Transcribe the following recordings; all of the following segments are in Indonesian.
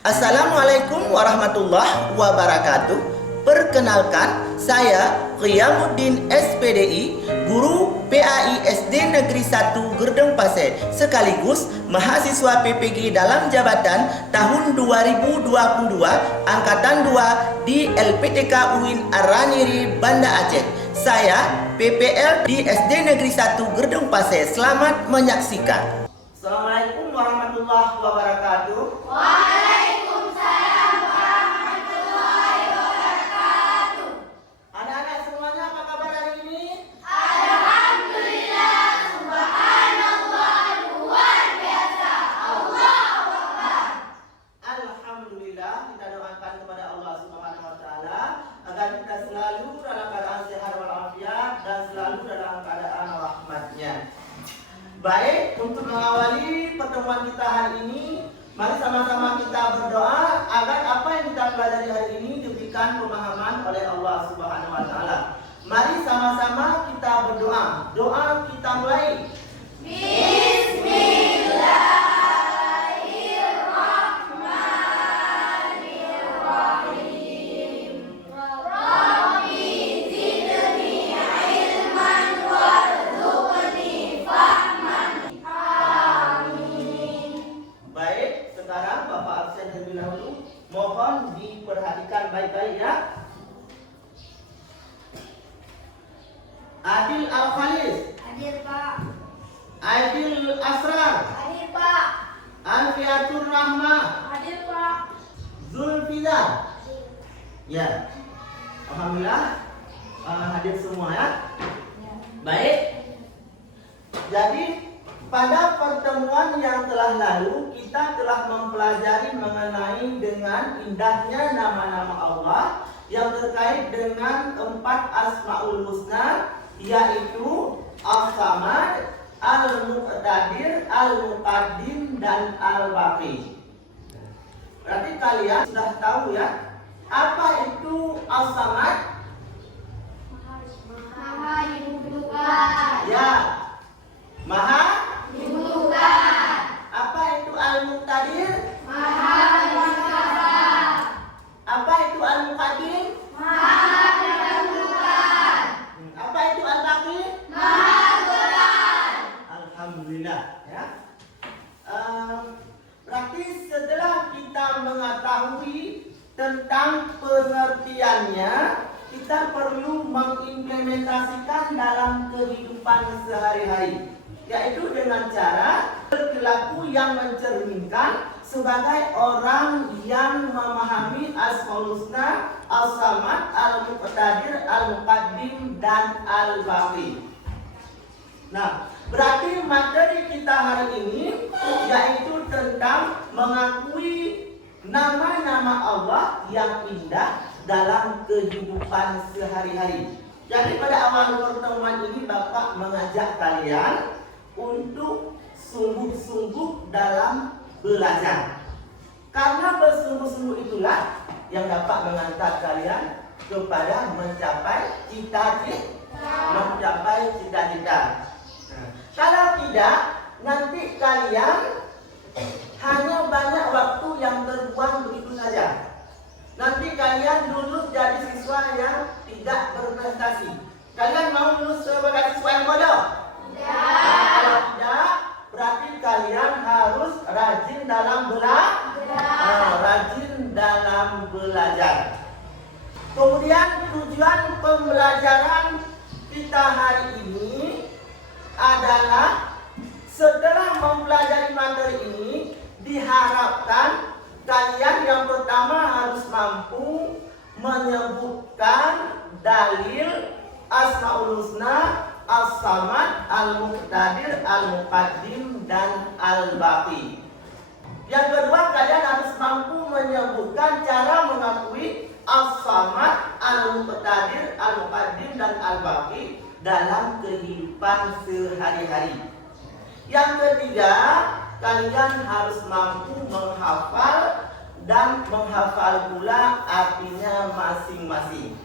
Assalamualaikum warahmatullahi wabarakatuh. Perkenalkan, saya Qiyamuddin SPDI, guru PAI SD Negeri 1 Gerdeng Pasir, sekaligus mahasiswa PPG dalam jabatan tahun 2022 Angkatan 2 di LPTK UIN Araniri, Banda Aceh. Saya PPL di SD Negeri 1 Gerdeng Pasir. Selamat menyaksikan. Assalamualaikum warahmatullahi wabarakatuh. Waalaikumsalam warahmatullahi wabarakatuh. Anak-anak semuanya, apa kabar hari ini? Alhamdulillah, subhanallah, luar biasa. Allahu Akbar. Alhamdulillah, kita doakan kepada Allah Subhanahu wa taala agar kita selalu dalam keadaan sehat walafiat dan selalu dalam keadaan rahmatnya. Baik, untuk mengawali pertemuan kita hari ini, mari sama-sama kita berdoa agar apa yang kita pelajari hari ini diberikan pemahaman oleh Allah Subhanahu wa taala. Mari sama-sama kita berdoa. Doa kita mulai. Bismillahirrahmanirrahim. Rabbi zidni ilman warzuqni fahman. Amin. Baik, sekarang Bapak absen terlebih dahulu. Mohon diperhatikan baik-baik ya. Adil Al-Khalis, Hadir Pak. Aidil Asrar, Hadir Pak. Alfiatur Rahmah, Hadir Pak. Zulfiza. Ya, alhamdulillah hadir semua ya. Baik. Jadi pada pertemuan yang telah lalu kita telah mempelajari mengenai dengan indahnya nama-nama Allah yang terkait dengan 4 Asmaul Husna, yaitu As-Samad, Al-Muqtadir, Al-Muqaddim, dan Al-Baqi. Berarti kalian sudah tahu ya, apa itu As-Samad? Maha dibutuhkan. Ya, Maha. Dibutuhkan. Apa itu Al-Muqtadir? Maha dibutuhkan. Apa itu Al-Muqaddim? Maha dibutuhkan. Apa itu Al-Baqi? Maha Tuhan. Alhamdulillah ya. Berarti setelah kita mengetahui tentang pengertiannya, kita perlu mengimplementasikan dalam kehidupan sehari-hari, yaitu dengan cara berperilaku yang mencerminkan sebagai orang yang memahami Asmaul Husna, As-Samad, Al-Muqtadir, Al-Muqaddim, dan Al-Baqi. Nah, berarti materi kita hari ini yaitu tentang mengakui nama-nama Allah yang indah dalam kehidupan sehari-hari. Jadi pada awal pertemuan ini Bapak mengajak kalian untuk sungguh-sungguh dalam belajar. Karena bersungguh-sungguh itulah yang dapat mengantar kalian kepada mencapai cita-cita. Kalau tidak, nanti kalian hanya banyak waktu yang terbuang begitu saja. Nanti kalian lulus jadi siswa yang tidak berprestasi. Kalian mau lulus sebagai siswa yang bodoh? Tidak. Kalau tidak, berarti kalian harus rajin dalam belajar. Kemudian tujuan pembelajaran kita hari ini adalah setelah mempelajari materi ini, diharapkan kalian yang pertama harus mampu menyebutkan dalil Asmaul Husna, As-Samad, Al-Muqtadir, Al-Muqaddim, dan Al-Baqi. Yang kedua, kalian harus mampu menyebutkan cara mengakui As-Samad, Al-Muqtadir, Al-Muqaddim, dan Al-Baqi dalam kehidupan sehari-hari. Yang ketiga, kalian harus mampu menghafal dan menghafal pula artinya masing-masing.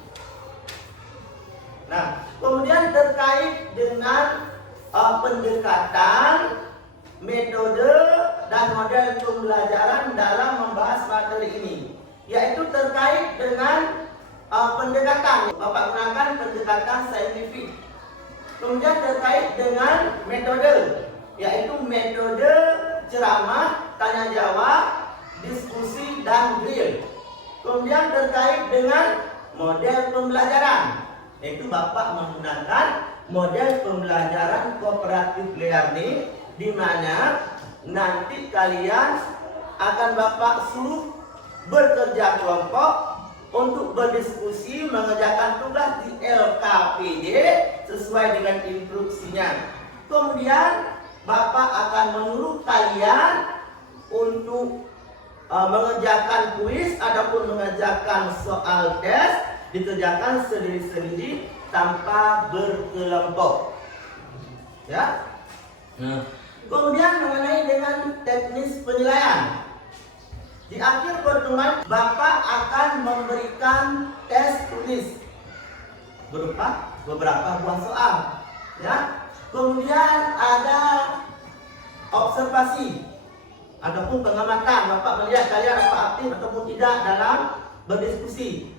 Nah, kemudian terkait dengan pendekatan, metode, dan model pembelajaran dalam membahas materi terkait dengan pendekatan. Bapak gunakan pendekatan saintifik. Kemudian terkait dengan metode, yaitu metode ceramah, tanya jawab, diskusi, dan drill. Kemudian terkait dengan model pembelajaran, yaitu Bapak menggunakan model pembelajaran kooperatif learning, di mana nanti kalian akan Bapak suruh bekerja kelompok untuk berdiskusi mengerjakan tugas di LKPD sesuai dengan instruksinya. Kemudian Bapak akan menyuruh kalian untuk mengerjakan kuis ataupun mengerjakan soal tes dikerjakan sendiri-sendiri tanpa berkelompok. Ya. Kemudian mengenai dengan teknis penilaian. Di akhir pertemuan Bapak akan memberikan tes tulis berupa beberapa buah soal, ya. Kemudian ada observasi ataupun pengamatan, Bapak melihat kalian apa aktif ataupun tidak dalam berdiskusi.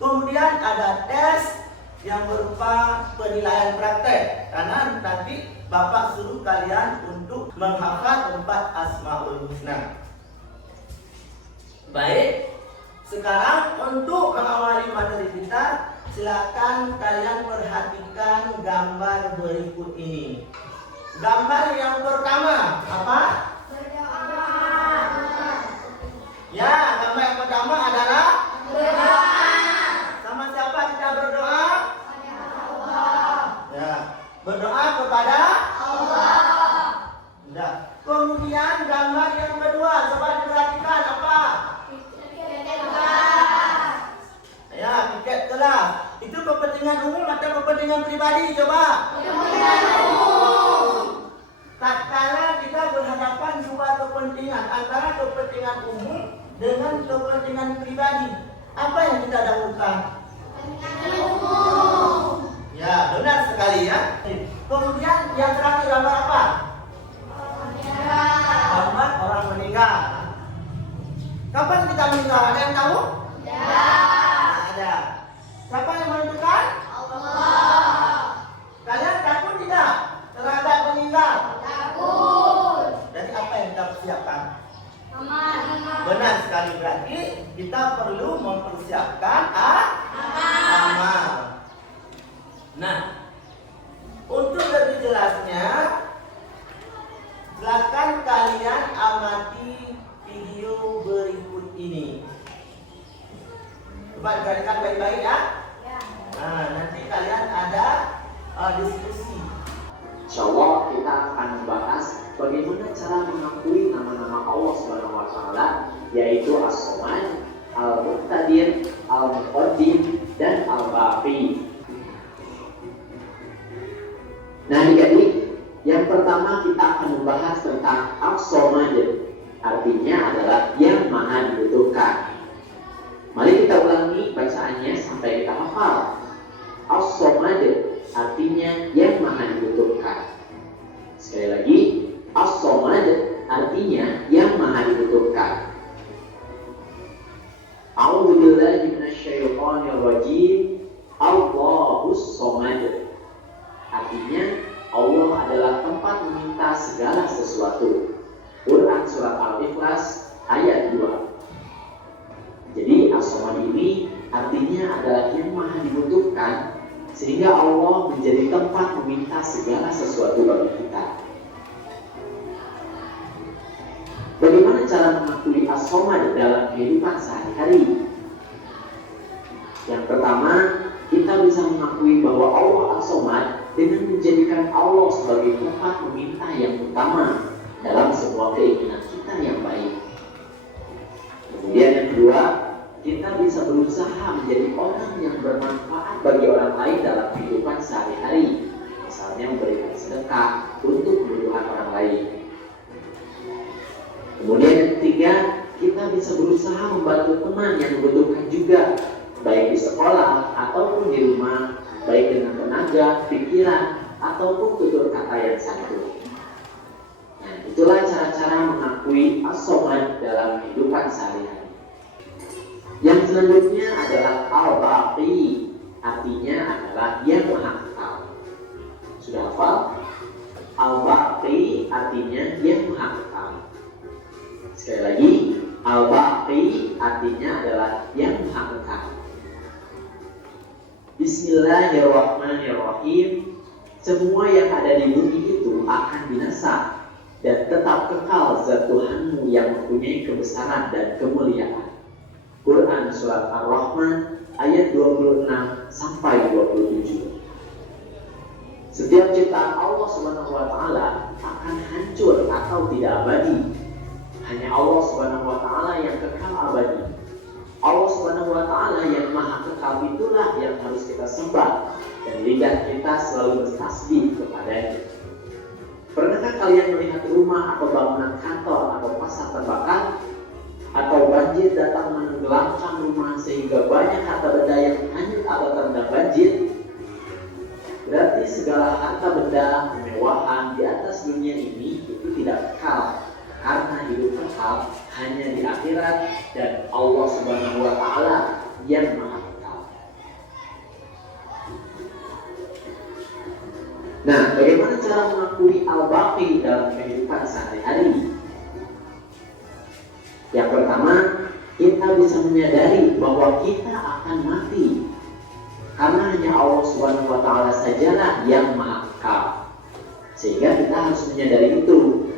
Kemudian ada tes yang berupa penilaian praktek, karena nanti Bapak suruh kalian untuk menghafal 4 Asmaul Husna. Baik, sekarang untuk mengawali materi kita, silakan kalian perhatikan gambar berikut ini. Gambar yang pertama apa? Ya, gambar yang pertama adalah berdoa. Sama siapa kita berdoa? Ya, berdoa kepada Allah. Nah, kemudian gambar yang kedua, coba diperhatikan apa? Ya, tiket kelas. Itu kepentingan umum atau kepentingan pribadi? Coba. Kepentingan umum. Tatkala kita berhadapan dua kepentingan, antara kepentingan umum dengan kepentingan pribadi, apa yang kita dahulukan? Kepentingan umum. Ya, benar sekali ya. Kemudian yang terakhir gambar apa? Gambar orang meninggal. Kapan kita meninggal? Ada yang tahu? Ada. Siapa yang menentukan? Allah. Kalian takut tidak terhadap meninggal? Takut. Jadi apa yang kita persiapkan? Amal. Benar sekali, berarti kita perlu mempersiapkan amal. Nah, untuk lebih jelasnya, silakan kalian amati video berikut ini. Coba diperhatikan baik-baik ya. Nah, nanti kalian ada diskusi. Insyaallah kita akan membahas bagaimana cara mengakui nama-nama Allah Subhanahu wa taala, yaitu As-Somad, Al-Muqtadir, Al-Muqaddim, dan Al-Baqi. Nah, adik-adik, yang pertama kita akan membahas tentang As-Somad, artinya adalah yang maha dibutuhkan. Mari kita ulangi bacaannya sampai kita hafal. As-Somad artinya yang maha dibutuhkan. Sekali lagi, As-Somad artinya yang maha dibutuhkan. A'udzubillahi minasyaitonir rajim. Allahus Somad. Artinya Allah adalah tempat meminta segala sesuatu. Quran surat Al-Ikhlas ayat 2. Jadi As-Somad ini artinya adalah yang maha dibutuhkan, sehingga Allah menjadi tempat meminta segala sesuatu bagi kita. Bagaimana cara mengakui As-Somad dalam kehidupan sehari-hari? Yang pertama, kita bisa mengakui bahwa Allah As-Somad dengan menjadikan Allah sebagai tempat meminta yang utama dalam semua keinginan kita yang baik. Kemudian yang kedua, kita bisa berusaha menjadi orang yang bermanfaat bagi orang lain dalam kehidupan sehari-hari. Misalnya memberikan sedekah untuk kebutuhan orang lain. Kemudian yang ketiga, kita bisa berusaha membantu teman yang membutuhkan juga, baik di sekolah ataupun di rumah, baik dengan tenaga, pikiran, ataupun tutur kata yang santun. Nah, itulah cara-cara mengakui As-Somad dalam kehidupan sehari-hari. Yang selanjutnya adalah Al-Baqi, artinya adalah yang maha kekal. Sudah hafal? Al-Baqi artinya yang maha kekal. Sekali lagi, Al-Baqi artinya adalah yang maha kekal. Bismillahirrahmanirrahim. Semua yang ada di bumi itu akan binasa dan tetap kekal zat Tuhanmu yang mempunyai kebesaran dan kemuliaan. Quran Surat Ar-Rahman ayat 26 sampai 27. Setiap ciptaan Allah Subhanahu wa Ta'ala akan hancur atau tidak abadi. Hanya Allah Subhanahu wa Ta'ala yang kekal abadi. Allah Subhanahu wa Ta'ala yang maha kekal itulah yang harus kita sembah, dan lidah kita selalu bertasbih kepadanya. Pernahkah kalian melihat rumah atau bangunan kantor atau pasar terbakar? Atau banjir datang menenggelamkan rumah sehingga banyak harta benda yang hanyut atau terendam banjir? Berarti segala harta benda, kemewahan di atas dunia ini itu tidak kekal, karena hidup kekal hanya di akhirat dan Allah Subhanahu wa Ta'ala yang maha kekal. Nah, bagaimana cara mengakui Al-Baqi dalam kehidupan sehari-hari? Yang pertama, kita bisa menyadari bahwa kita akan mati, karena hanya Allah Subhanahu wa Ta'ala sajalah yang maha kekal. Sehingga kita harus menyadari itu.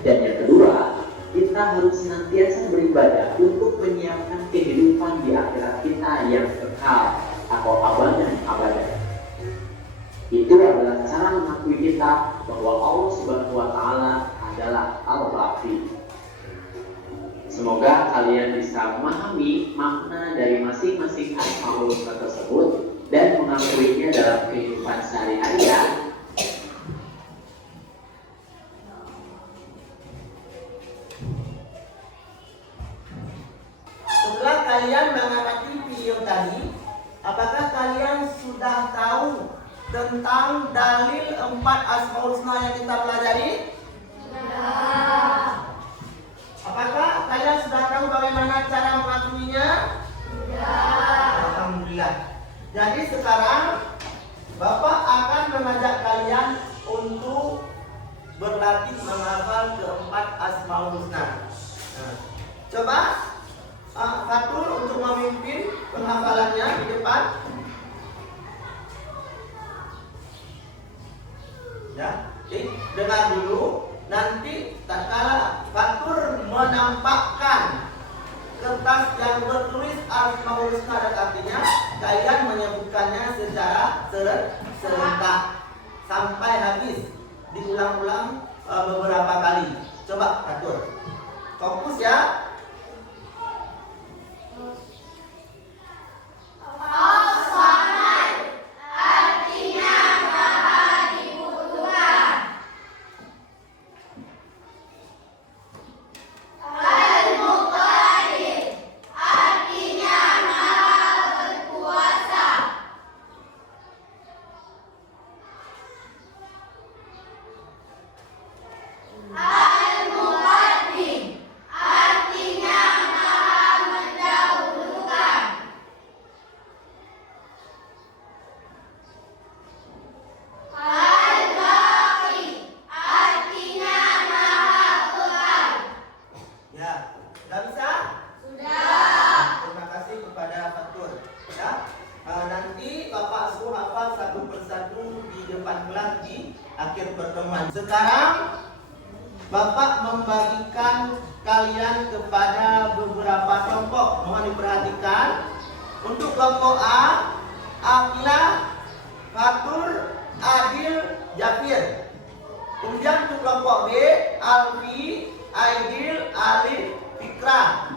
Dan yang kedua, kita harus senantiasa beribadah untuk menyiapkan kehidupan di akhirat kita yang kekal atau abadan. Itu adalah cara mengakui kita bahwa Allah Subhanahu wa Ta'ala adalah Al-Baqi. Semoga kalian bisa memahami makna dari masing-masing asmaul husna tersebut dan mengakuinya dalam kehidupan sehari-hari ya. Setelah kalian mengamati video tadi, apakah kalian sudah tahu tentang dalil 4 asmaul husna yang kita pelajari? Sudah. Apakah kalian sudah tahu bagaimana cara mengakuinya? Sudah. Alhamdulillah. Jadi sekarang Bapak akan mengajak kalian untuk berlatih menghafal keempat asmaul husna. Nah, coba Fatul untuk memimpin penghafalannya di depan. Ya, dengar dulu. Nanti tak kala Fatur menampakkan kertas yang bertulis asmaul husna dan artinya, kalian menyebutkannya secara serentak sampai habis, diulang-ulang beberapa kali. Coba Fatur, fokus ya. As-Samad artinya maha dibutuhkan. Al-Muqtadir artinya maha berkuasa. Al-Muqaddim artinya maha mendahulukan. Al-Baqi artinya maha kekal. Ya, sudah bisa? Sudah. Terima kasih kepada Fatur. Ya, nanti Bapak suruh hafal satu persatu di depan kelas di akhir pertemuan. Sekarang Bapak membagikan kalian kepada beberapa kelompok. Mohon diperhatikan. Untuk kelompok A, Akila, Fatur, Adil, Jafir. Kemudian untuk kelompok B, Alfi, Aidil, Alif, Fikra.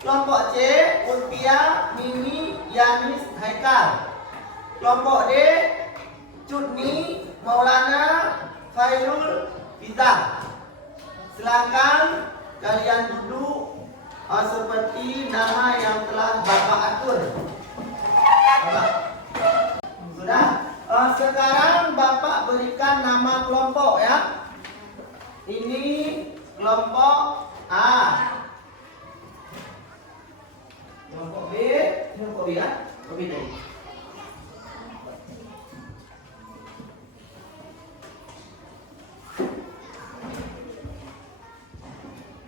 Kelompok C, Ulfia, Mimi, Yanis, Haikal. Kelompok D, Cudni, Maulana, Khairul, Fiza. Silakan kalian duduk seperti nama yang telah Bapak atur. Bapak. Sudah. Sekarang Bapak berikan nama kelompok ya. Ini kelompok A. kelompok B kan? Kopi dulu.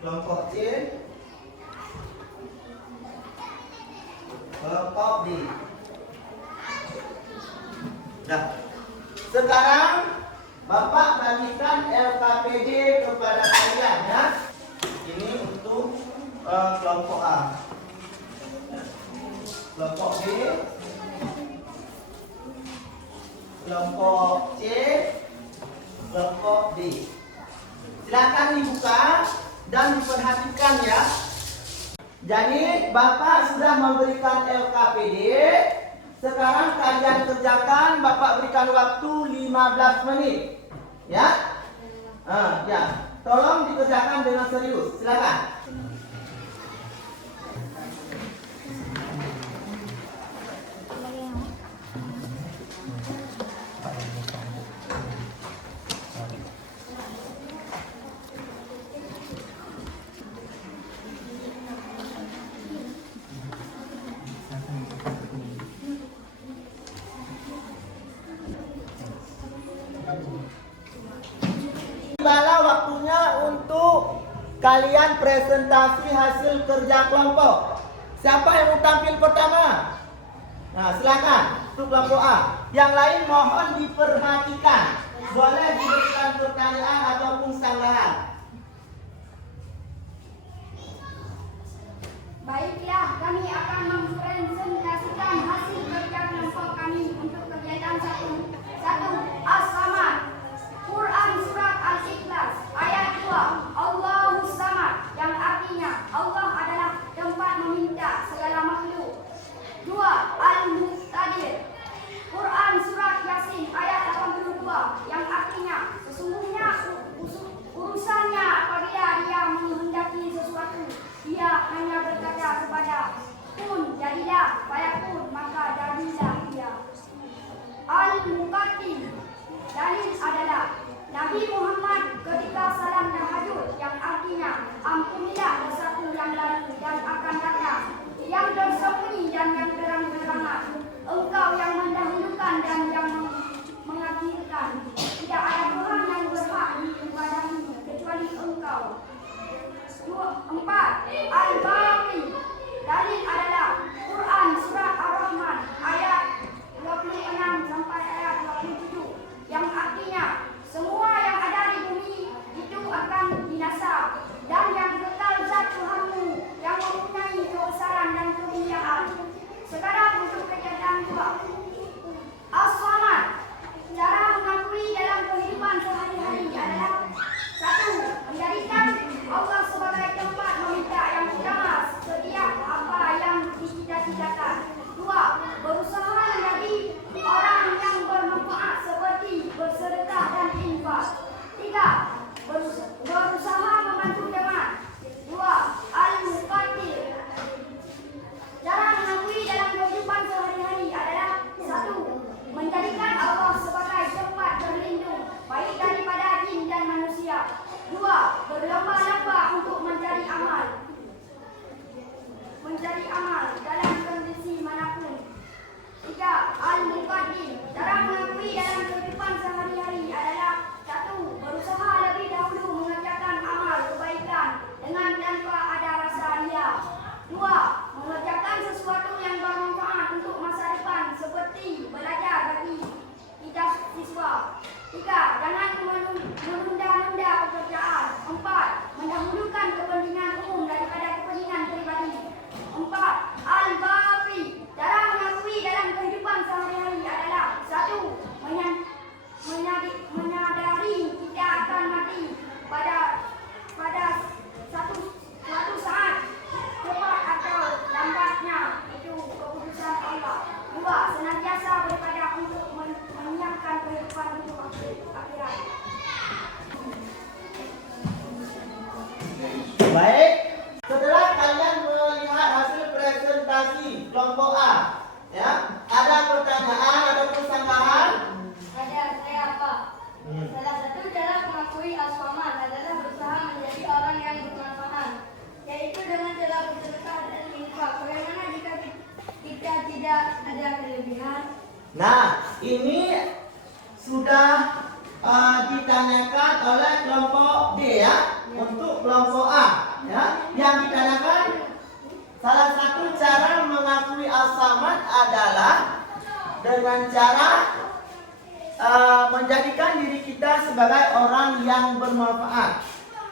Kelompok C, kelompok D. Nah, sekarang Bapak bagikan LKPD kepada kalian ya. Ini untuk kelompok A, kelompok B, kelompok C, kelompok D. Silakan dibuka dan diperhatikan ya. Jadi Bapak sudah memberikan LKPD. Sekarang kalian kerjakan. Bapak berikan waktu 15 menit. Ya. Ya. Tolong dikerjakan dengan serius. Silakan. Tibalah waktunya untuk kalian presentasi hasil kerja kelompok. Siapa yang mau tampil pertama? Nah, silakan untuk kelompok A. Yang lain mohon diperhatikan. Boleh diberikan pertanyaan ataupun sanggahan. Baiklah, kami akan mempresentasikan hasil kerja kelompok kami untuk kegiatan 1. As-Samad, Quran Surat Al-Ikhlas, ayat 2, Allahus Samad, yang artinya Allah adalah tempat meminta segala makhluk. 2. Al-Muqtadir, Quran Surat Yasin, ayat 82, yang artinya sesungguhnya urusannya apabila dia menghendaki sesuatu, dia hanya berkata kepada kun, jadilah, fayakun, maka jadilah dia. Al-Muqaddim, dalil adalah Nabi Muhammad ketika salam tahajud, yang artinya ampunilah dosaku yang lalu dan akan datang, yang tersembunyi dan yang terang-terangan, engkau yang mendahulukan dan yang mengakhirkan, tidak ada Tuhan yang berhak diibadahi kecuali engkau. 4. Al-Baqi, dalil adalah Quran Surat Ar-Rahman, ayat 26 sampai ayat 27, yang artinya semua yang ada di bumi itu akan binasa, dan yang kekal zat Tuhanmu yang mempunyai kebesaran dan kemuliaan. Sekarang untuk kegiatan 2. As-Samad, cara mengakui dalam kehidupan sehari-hari adalah 1. Menjadikan Allah sebagai tempat meminta yang utama setiap apa yang dicita-citakan. 2. Berusaha menjadi orang yang bermanfaat seperti bersedekah dan infak. 3. Berusaha membantu teman. 2. Al-Muqaddir, cara mengakui dalam kehidupan Nah, ini sudah ditanyakan oleh kelompok D ya. Untuk kelompok A ya, yang ditanyakan salah satu cara mengakui As-Samad adalah dengan cara menjadikan diri kita sebagai orang yang bermanfaat,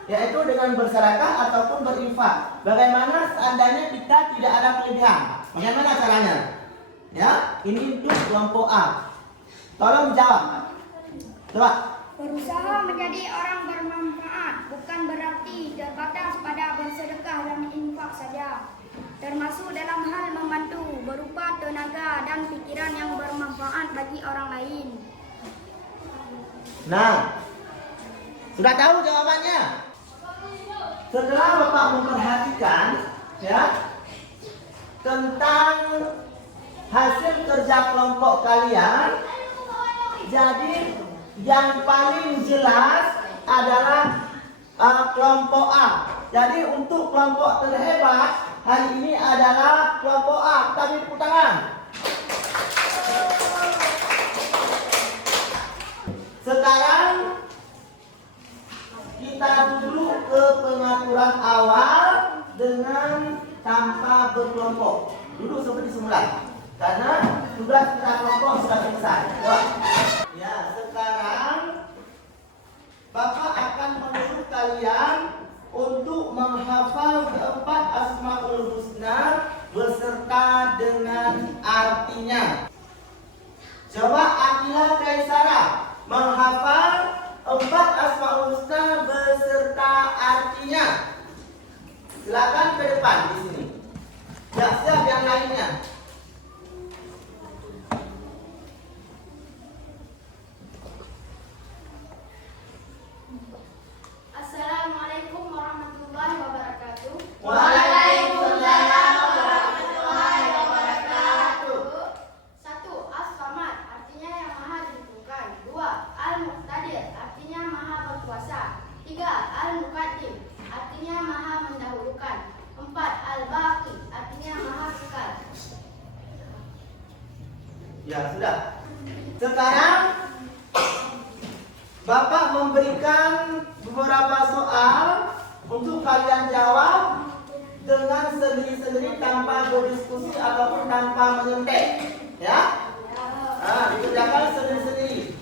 yaitu dengan bersedekah ataupun berinfak. Bagaimana seandainya kita tidak ada kelebihan? Bagaimana caranya? Ya, ini untuk kelompok A. Tolong jawab. Coba. Berusaha menjadi orang bermanfaat bukan berarti terbatas pada bersedekah dan infak saja. Termasuk dalam hal membantu berupa tenaga dan pikiran yang bermanfaat bagi orang lain. Nah, sudah tahu jawabannya? Setelah Bapak memperhatikan ya tentang hasil kerja kelompok kalian, jadi yang paling jelas adalah kelompok A. Jadi untuk kelompok terhebat hari ini adalah kelompok A. Kita beri tepuk tangan. Sekarang kita dulu ke pengaturan awal dengan tanpa berkelompok. Duduk seperti semula. Karena tugas kita kelompok sudah selesai. Ya, sekarang Bapak akan menyuruh kalian untuk menghafal keempat Asmaul Husna beserta dengan artinya. Coba Akila Kaisara menghafal empat Asmaul Husna beserta artinya. Silakan ke depan di sini. Siap-siap yang lainnya. Assalamualaikum warahmatullahi wabarakatuh. Waalaikumsalam warahmatullahi wabarakatuh. 1. As-Samad artinya yang maha ditentukan. 2. Al-Muqtadir artinya maha berkuasa. 3. Al-Muqaddim artinya maha mendahulukan. 4. Al-Baqi artinya maha kekal. Ya, sudah. Sekarang Bapak memberikan beberapa soal untuk kalian jawab dengan sendiri-sendiri tanpa berdiskusi ataupun tanpa menyontek. Ya? Nah, dikerjakan sendiri-sendiri.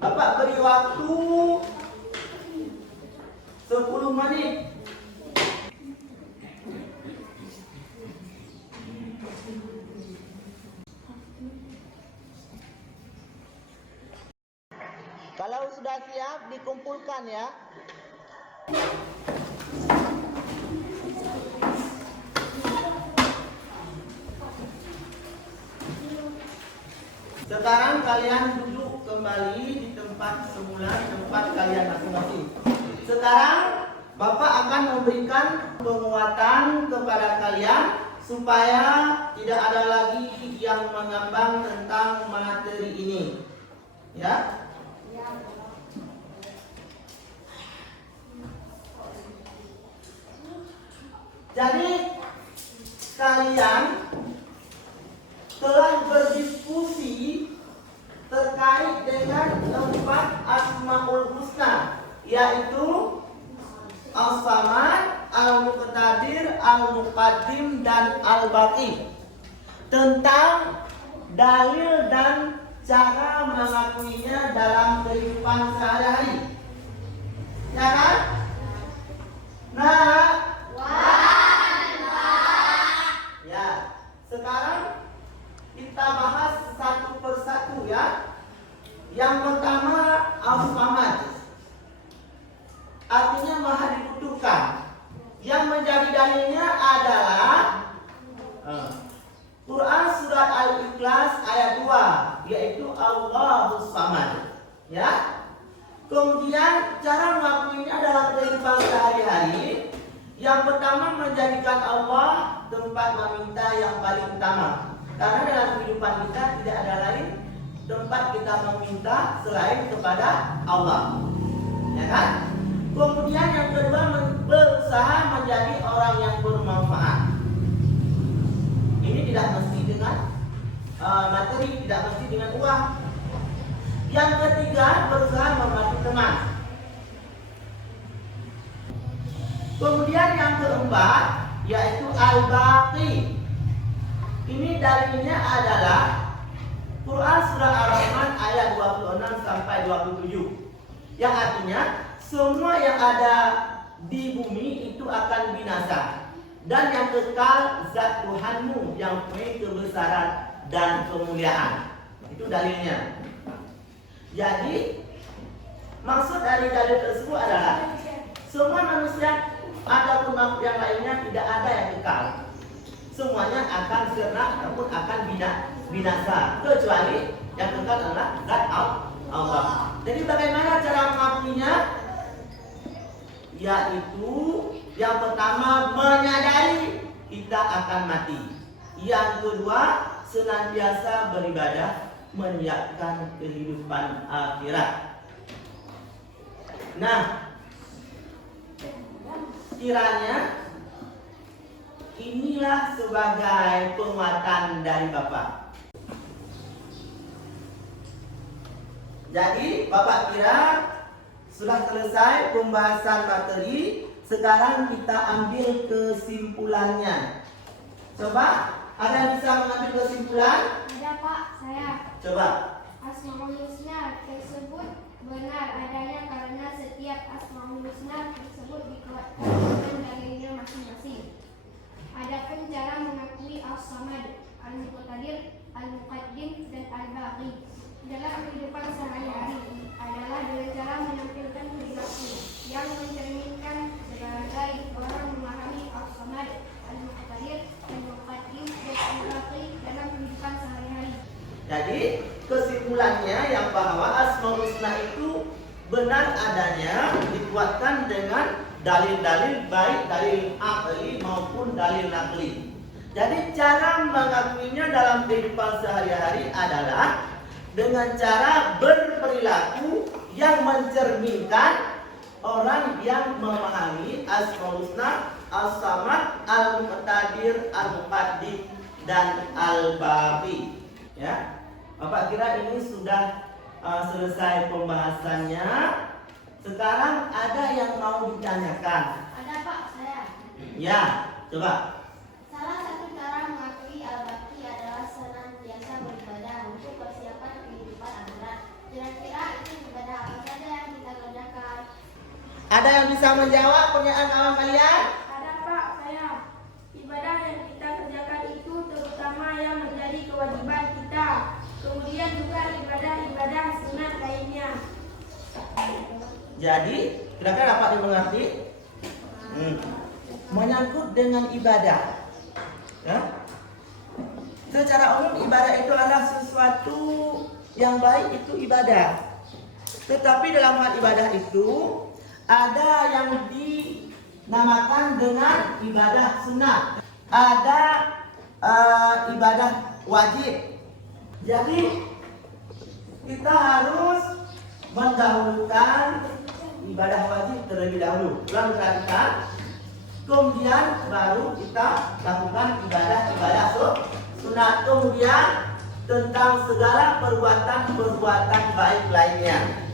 Bapak beri waktu 10 menit. Kalau sudah siap, dikumpulkan ya. Sekarang kalian duduk kembali di tempat semula, di tempat kalian masing-masing. Sekarang Bapak akan memberikan penguatan kepada kalian supaya tidak ada lagi yang mengambang tentang materi ini. Ya? Jadi kalian telah berdiskusi terkait dengan empat Asmaul Husna, yaitu As-Samad, Al-Muqtadir, Al-Muqaddim, dan Al-Baqi, tentang dalil dan cara mengakuinya dalam kehidupan sehari-hari. Ya kan? Nah, ya, sekarang kita bahas satu persatu ya. Yang pertama As-Samad, artinya maha dibutuhkan. Yang menjadi dalilnya adalah Quran surat Al-Ikhlas ayat 2, yaitu Allahus Samad. Ya. Kemudian cara mengakuinya dalam kehidupan sehari-hari. Yang pertama, menjadikan Allah tempat meminta yang paling utama. Karena dalam kehidupan kita tidak ada lain tempat kita meminta selain kepada Allah. Ya kan? Kemudian yang kedua, berusaha menjadi orang yang bermanfaat. Ini tidak mesti dengan materi, tidak mesti dengan uang. Yang ketiga, berusaha membantu teman. Kemudian yang keempat, yaitu al-baqi. Ini dalilnya adalah Quran surah Ar-Rahman ayat 26 sampai 27. Yang artinya semua yang ada di bumi itu akan binasa, dan yang kekal zat Tuhanmu yang punya kebesaran dan kemuliaan. Itu dalilnya. Jadi maksud dari dalil tersebut adalah semua manusia ataupun makhluk yang lainnya tidak ada yang kekal. Semuanya akan sirna ataupun akan binasa, kecuali yang kekal adalah zat Allah. Jadi bagaimana cara mengakuinya? Yaitu yang pertama, menyadari kita akan mati. Yang kedua, senantiasa beribadah, menyiapkan kehidupan akhirat. Nah, kiranya inilah sebagai penguatan dari Bapak. Jadi Bapak kira sudah selesai pembahasan materi. Sekarang kita ambil kesimpulannya. Coba, ada yang bisa mengambil kesimpulan? Ada Pak, saya. Coba. Asmaul Husna tersebut benar adanya karena setiap Asmaul Husna tersebut dikuatkan dengan dalilnya masing-masing. Adapun cara mengakui As-Samad, Al-Muqtadir, Al-Muqaddim, dan Al-Baqi dalam kehidupan sehari-hari adalah dengan cara menampilkan perilaku yang mencerminkan sebagai orang memahami As-Samad, Al-Muqtadir, Al-Muqaddim, dan Al-Baqi dalam kehidupan sehari-hari. Jadi kesimpulannya yang bahwa Asmaul Husna itu benar adanya, dikuatkan dengan dalil-dalil, baik dalil akli maupun dalil nakli. Jadi cara mengakuinya dalam kehidupan sehari-hari adalah dengan cara berperilaku yang mencerminkan orang yang memahami Asmaul Husna, As-Samad, Al-Muqtadir, Al-Muqaddim, dan Al-Baqi. Ya, Bapak kira ini sudah selesai pembahasannya. Sekarang ada yang mau ditanyakan? Ada Pak, saya. Ya, coba. Salah satu cara mengakui Al-Baqi adalah senantiasa beribadah untuk persiapan kehidupan akhirat. Kira-kira itu ibadah apa saja yang kita kerjakan? Ada yang bisa menjawab pertanyaan awal kalian? Ada Pak, saya. Ibadah yang kita kerjakan itu terutama yang menjadi kewajiban kita. Kemudian juga ibadah-ibadah sunat lainnya. Jadi, kira-kira dapat dimengerti? Menyangkut dengan ibadah. Ya? Secara umum ibadah itu adalah sesuatu yang baik, itu ibadah. Tetapi dalam hal ibadah itu ada yang dinamakan dengan ibadah sunnah, ada ibadah wajib. Jadi kita harus mendahulukan ibadah wajib terlebih dahulu, lakukan, kemudian baru kita lakukan ibadah sunat, kemudian tentang segala perbuatan baik lainnya.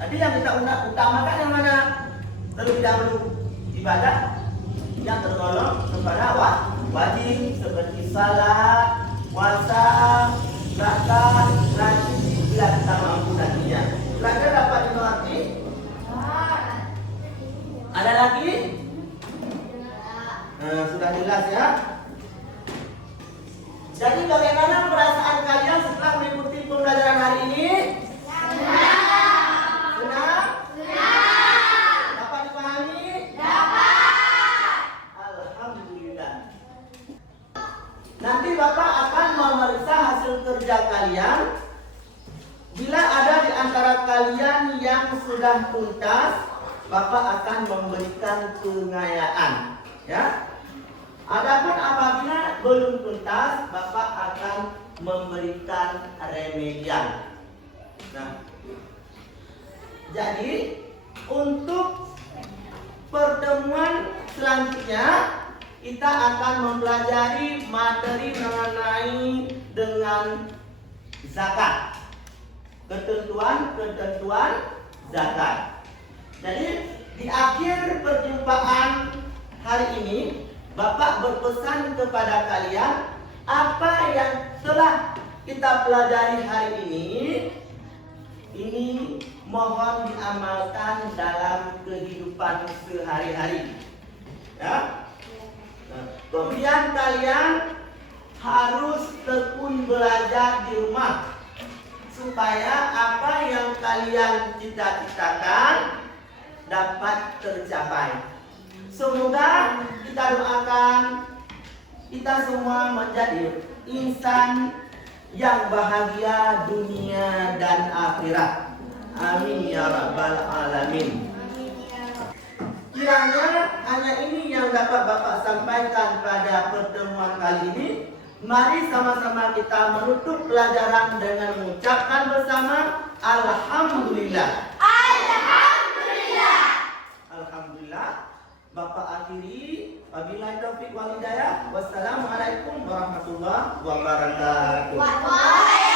Tadi yang kita utamakan yang mana? Terlebih dahulu ibadah yang tergolong kepada wajib seperti salat, puasa, zakat, haji bila kita mampu nantinya. Kira-kira dapat dimengerti? Ada lagi? Sudah jelas ya. Jadi bagaimana perasaan kalian setelah mengikuti pembelajaran hari ini? Senang? Dapat dipahami? Alhamdulillah. Nanti Bapak akan memeriksa hasil kerja kalian. Bila ada di antara kalian yang sudah tuntas, Bapak akan memberikan pengayaan, ya. Adapun apabila belum tuntas, Bapak akan memberikan remedial. Nah, jadi untuk pertemuan selanjutnya selanjutnya kita akan mempelajari materi mengenai dengan zakat. Ketentuan zakat. Jadi di akhir perjumpaan hari ini, Bapak berpesan kepada kalian apa yang telah kita pelajari hari ini mohon diamalkan dalam kehidupan sehari-hari. Ya. Kemudian kalian harus tekun belajar di rumah supaya apa yang kalian cita-citakan dapat tercapai. Semoga kita doakan kita semua menjadi insan yang bahagia dunia dan akhirat. Amin ya rabbal alamin. Kiranya hanya ini yang dapat Bapak sampaikan pada pertemuan kali ini. Mari sama-sama kita menutup pelajaran dengan mengucapkan bersama Alhamdulillah. Alhamdulillah. Alhamdulillah. Bapak akhiri. Wabillahi taufiq wal hidayah. Wassalamualaikum warahmatullahi wabarakatuh.